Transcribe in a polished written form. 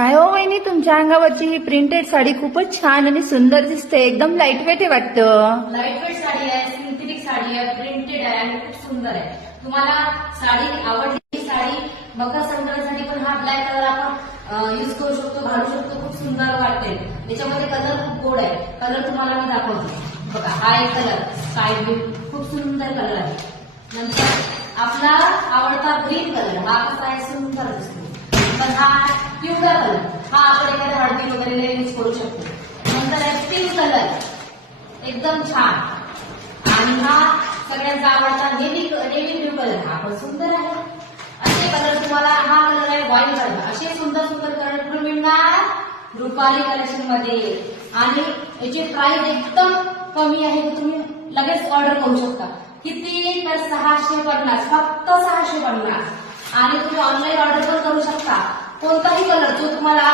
काय हो वहिनी, तुमच्या अंगावरची ही प्रिंटेड साडी खूपच छान आणि सुंदर दिसते. एकदम लाईट वेट आहे वाटतं. लाईट वेट साडी आहे, सिंथेटिक साडी आहे, प्रिंटेड आहे आणि खूप सुंदर आहे. तुम्हाला साडी आवडली साडी मकर संक्रांतीसाठी पण हा ब्लॅक कलर आपण युज करू शकतो, घालू शकतो. खूप सुंदर वाटते. त्याच्यामध्ये कलर खूप गोड आहे. कलर तुम्हाला मी दाखवते. बघा हा एक कलर स्काय ब्लू, खूप सुंदर कलर आहे. नंतर आपला आवडता ग्रीन कलर, हा कसा आहे, सुंदर दिसतो. पण हा पिवळा कलर, हा आपण एखाद्या हळदी वगैरे यूज करू शकतो. नंतर आहे पिंक कलर, एकदम छान. आणि हा सगळ्यांचा आवडता नेव्ही ब्लू कलर, हा पण सुंदर आहे. असे कलर तुम्हाला, हा कलर आहे वाईन कलर. असे सुंदर सुंदर कलर कुठे मिळणार, रुपाली कलेक्शन मध्ये. आणि याची प्राइस एकदम कमी आहे, की तुम्ही लगेच ऑर्डर करू शकता. किती तर 650, फक्त 650. आणि तुम्ही ऑनलाईन ऑर्डर पण करू शकता. कोणताही कलर जो तुम्हाला